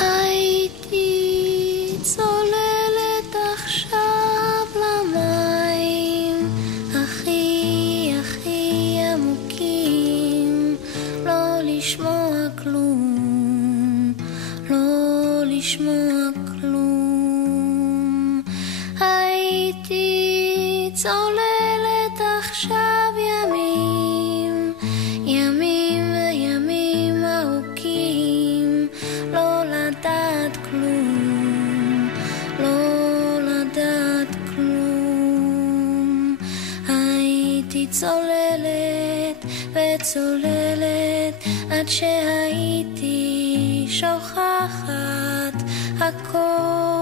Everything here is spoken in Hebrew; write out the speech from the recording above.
הייתי צוללת עכשיו למים הכי הכי עמוקים, לא לשמוע כלום, לא לשמוע כלום. הייתי צוללת עכשיו ימים, ימים וימים ארוכים, לא לדעת כלום, לא לדעת כלום. הייתי צוללת וצוללת עד שהייתי שוכחת הכל.